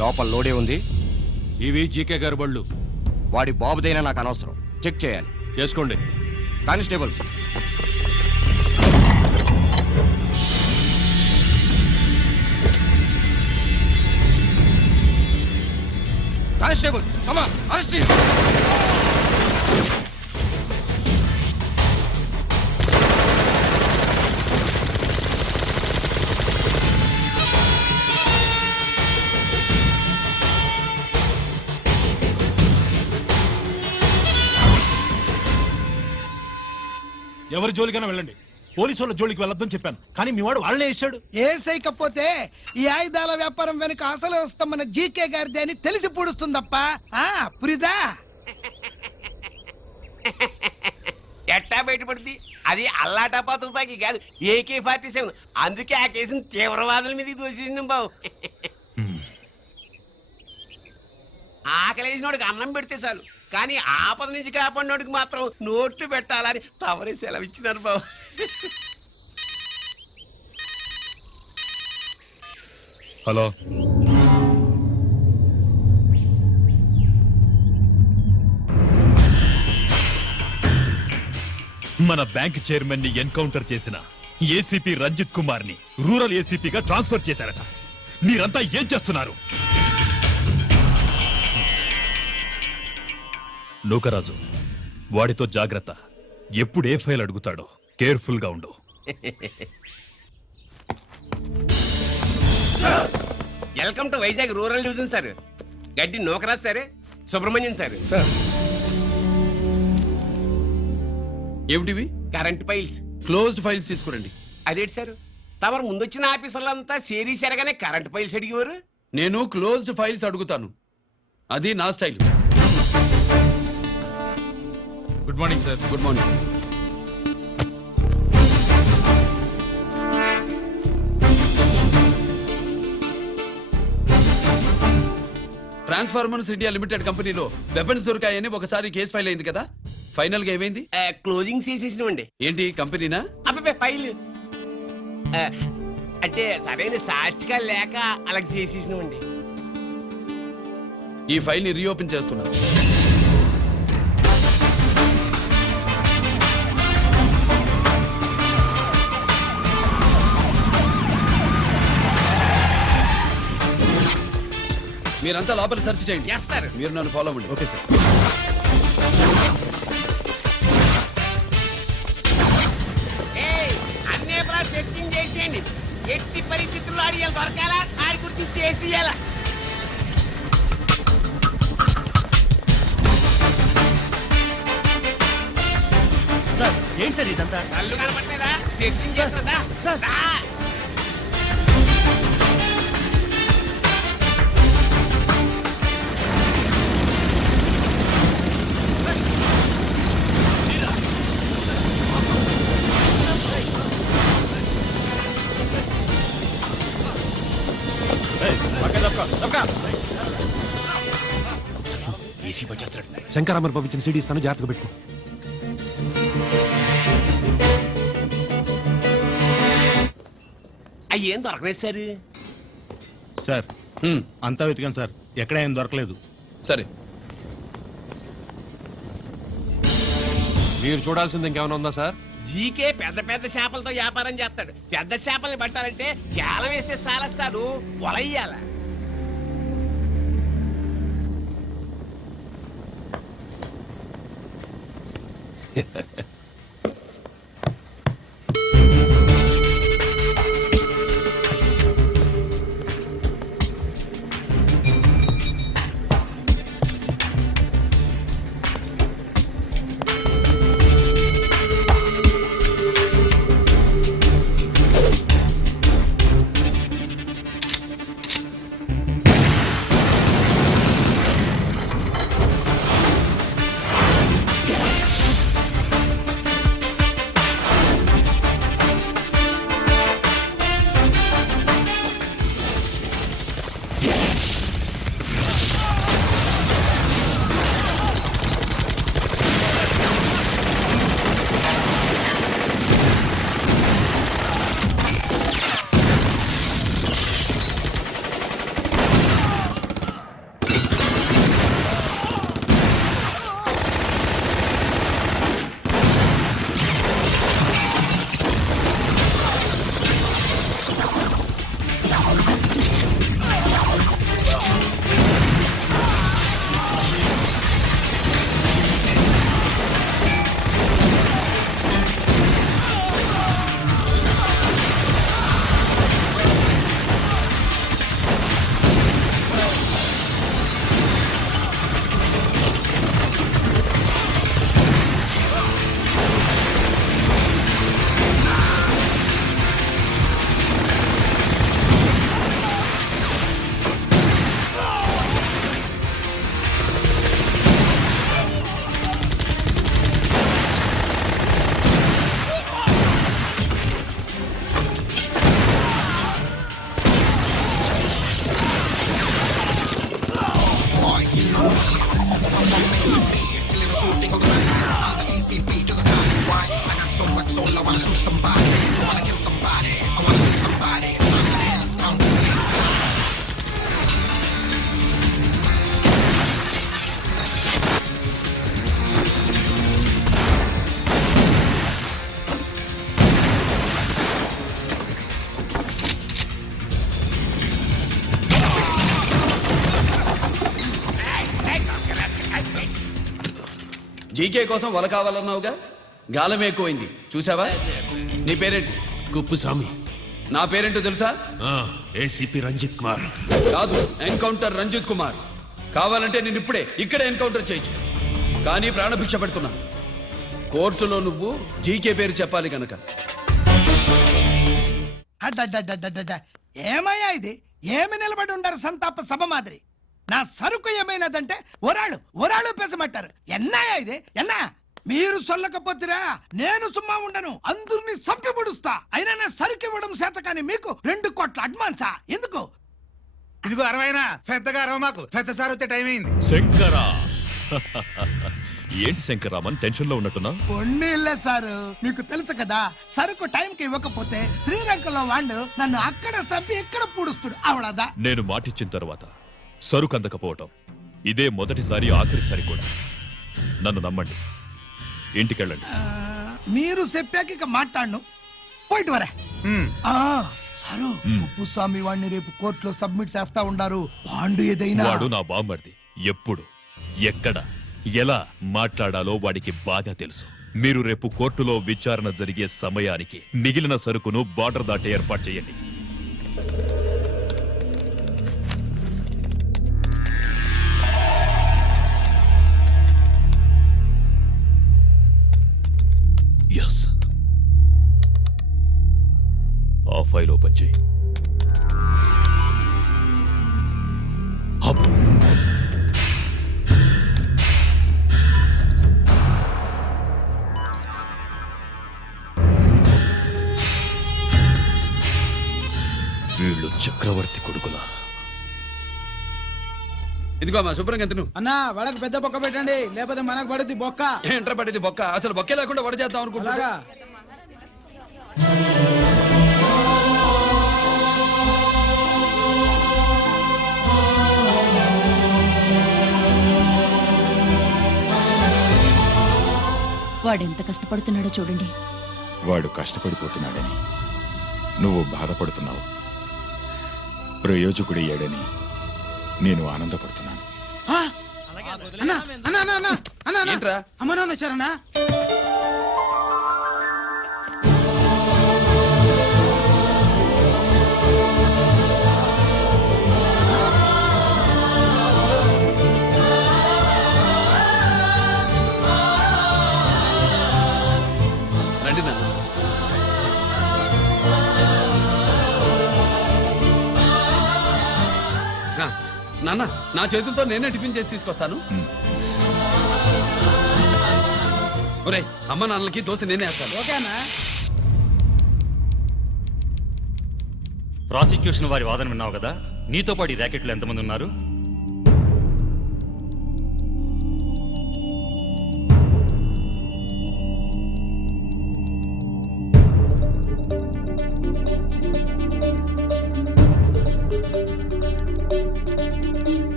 లోపల లోడే ఉంది. ఇవి జీకే గారి బళ్ళు. వాడి బాబుదైనా నాకు అనవసరం. చెక్ చేయాలి. చేసుకోండి. Constables, constables, come on, arrest him. ఎవరి జోలికైనా వెళ్ళండి, పోలీసు వాళ్ళ జోలికి వెళ్ళొద్దని చెప్పాను, కానీ మీ వాడు వాళ్ళనే వేసాడు. ఏసైకపోతే ఈ ఆయుధాల వ్యాపారం వెనుక అసలు వస్తామన్న జీకే గారిది అని తెలిసి పూడుస్తుందప్ప. పురిదా ఎట్టా బయటపడుద్ది? అది అల్లాటపా తుపాకి కాదు, AK-47. అందుకే ఆ కేసుని తీవ్రవాదుల మీదకి దోషింది బాబు. ఆకలేసినోడికి అన్నం పెడితే చాలు, కానీ ఆపద నుంచి కాపాడినోడికి మాత్రం నోట్లు పెట్టాలని తవరే సెలవు ఇచ్చినారు బాబు. హలో, మన బ్యాంక్ చైర్మన్ ని ఎన్కౌంటర్ చేసిన ఏసీపీ రంజిత్ కుమార్ ని రూరల్ ఏసీపీగా ట్రాన్స్ఫర్ చేశారట. మీరంతా ఏం చేస్తున్నారు? నూకరాజు, వాడితో జాగ్రత్త. ఎప్పుడు ఏ ఫైల్ అడుగుతాడో కేర్ఫుల్ గా ఉండు. Welcome to Vizag rural division sir. Gaddi Nookaraj sir, Subrahmanyam sir. ఏమిటివి? Current files. క్లోజ్డ్ ఫైల్స్ తీసుకురండి. అదేంటి సార్, తమరు ముందొచ్చిన ఆఫీసర్లంతా సేరీసారగానే కరెంట్ ఫైల్స్ అడిగేవారు. నేను క్లోజ్డ్ ఫైల్స్ అడుగుతాను, అది నా style. Good morning sir. Good morning. Transformers India limited కంపెనీలో వెపన్స్ దొరికాయని ఒకసారి కేసు ఫైల్ అయింది కదా, ఫైనల్ గా ఏమైంది? క్లోజింగ్ చేసేసినవండి. ఏంటి కంపెనీనా? అబ్బాయి ఫైల్ అంటే సరైన సాక్షిగా లేక అలాగ చేసేసినవండి. ఈ ఫైల్ ని రీఓపెన్ చేస్తున్నా. మీరంతా లోపల సెర్చ్ చేయండి. Yes sir. మీరు నన్ను ఫాలో అవ్వండి. Okay sir. అన్నే సెర్చింగ్ చేసేయండి. ఎట్టి పరిస్థితుల్లో ఆడియాలు దొరకాలా, ఆడి గురించి చేసేయాలా. సార్ ఏంటి సార్ ఇదంతా? కళ్ళు కనపడలేదా? సెర్చింగ్ చేస్తుందా సార్? శంకరామర్ పంపించిన సీడీ ఇస్తాను, జాగ్రత్తగా పెట్టుకో. అయ్యేం దొరకలేదు సార్. సార్ అంతా వెతికాను సార్, ఎక్కడ ఏం దొరకలేదు. సరే, మీరు చూడాల్సింది ఇంకేమైనా ఉందా సార్? జీకే పెద్ద పెద్ద చేపలతో వ్యాపారం చేస్తాడు. పెద్ద చేపల్ని పట్టాలంటే కేలం వేస్తే సాలస్తాడు, వలయ్యాల. జీకే కోసం వల కావాలన్నావుగా గాలం ఎక్కువైంది చూసావా? నీ పేరేంటి? కుప్పుస్వామి. నా పేరేంటో తెలుసా? ఏసీపీ రంజిత్ కుమార్. కాదు, ఎన్కౌంటర్ రంజిత్ కుమార్. కావాలంటే నేను ఇప్పుడే ఇక్కడే ఎన్కౌంటర్ చేయొచ్చు, కానీ ప్రాణభిక్ష పెడుతున్నా. కోర్టులో నువ్వు జీకే పేరు చెప్పాలి కనుక. అడ్డడ్డడ్డడ్డడ్డ. ఏమయ్యా ఇది? ఏమి నిలబడి ఉండరు సంతాప సభ మాదిరి? నా సరుకు ఏమైనదంటే ఒరాళ్ళు పెసమట్టారు. ఎన్నాయా ఇది? ఎన్నా? మీరు సొల్లకపోతురా నేను సుమ్మా ఉండను, అందరిని సంపి పొడుస్తా. అయినా నా సరుకు ఇవ్వడం చేత కానీ మీకు 2 కోట్ల అడ్వాన్సా? ఎందుకు? ఇదిగో 60 పెద్దగా అరవ మాకు పెద్ద సార్ వచ్చే టైం అయింది. శంకరా ఏంటి శంకరామన్ టెన్షన్ లో ఉన్నట్టున్నా? పొన్నీళ్ళే సారు, మీకు తెలుసు కదా, సరుకు టైంకి ఇవ్వకపోతే శ్రీలంకలో వాడు నన్ను అక్కడ సంపి ఇక్కడ పూడుస్తుడు. అవడదా? నేను మాటిచ్చిన తర్వాత సరుకు అందకపోవటం ఇదే మొదటిసారి, ఆఖరిసారి కూడా. నన్ను నమ్మండి, ఇంటికెళ్ళండి. మీరు చెప్పాక ఇక మాట్లాడను. పోయిట్ వరే. సారు, ఉప్పుస్వామి వాడిని రేపు కోర్టులో సబ్మిట్ చేస్తా ఉండారు. పాండు ఏదైనా వాడు నా బామ్మర్ది. ఎప్పుడు, ఎక్కడ, ఎలా మాట్లాడాలో వాడికి బాగా తెలుసు. మీరు రేపు కోర్టులో విచారణ జరిగే సమయానికి మిగిలిన సరుకును బార్డర్ దాటే ఏర్పాటు చేయండి. ఎస్, ఆ ఫైల్ ఓపెన్ చేయి. అబ్బో. వీళ్ళు చక్రవర్తి కొడుకులా? ఇదిగో మా శుభ్రంగా తిను. అన్నా వడకు పెద్ద బొక్క పెట్టండి, లేకపోతే మనకు పడుద్ది బొక్క. ఏంట్రా పడేది బొక్క? అసలు బొక్కే లేకుండా వడ చేద్దాం అనుకుంటున్నా. అలాగా? వాడెంత కష్టపడుతున్నాడో చూడండి. వాడు కష్టపడిపోతున్నాడని నువ్వు బాధపడుతున్నావు, ప్రయోజకుడయ్యాడని నేను ఆనందపడుతున్నాను. అన్నా అన్నా అన్నా అన్నా అన్నా అన్నా. ఏంట్రా? అమ్మ నాన్న వచ్చారన్నా. రండి నాన్న. నాన్న, నా చేతులతో నేనే టిఫిన్ చేసి తీసుకొస్తాను. ఒరేయ్, అమ్మ నాన్నలకి దోశ నేనే వేస్తాను. ఓకేనా? ప్రాసిక్యూషన్ వారి వాదన విన్నావు కదా. నీతో పాటు ఈ ర్యాకెట్లు ఎంతమంది ఉన్నారు?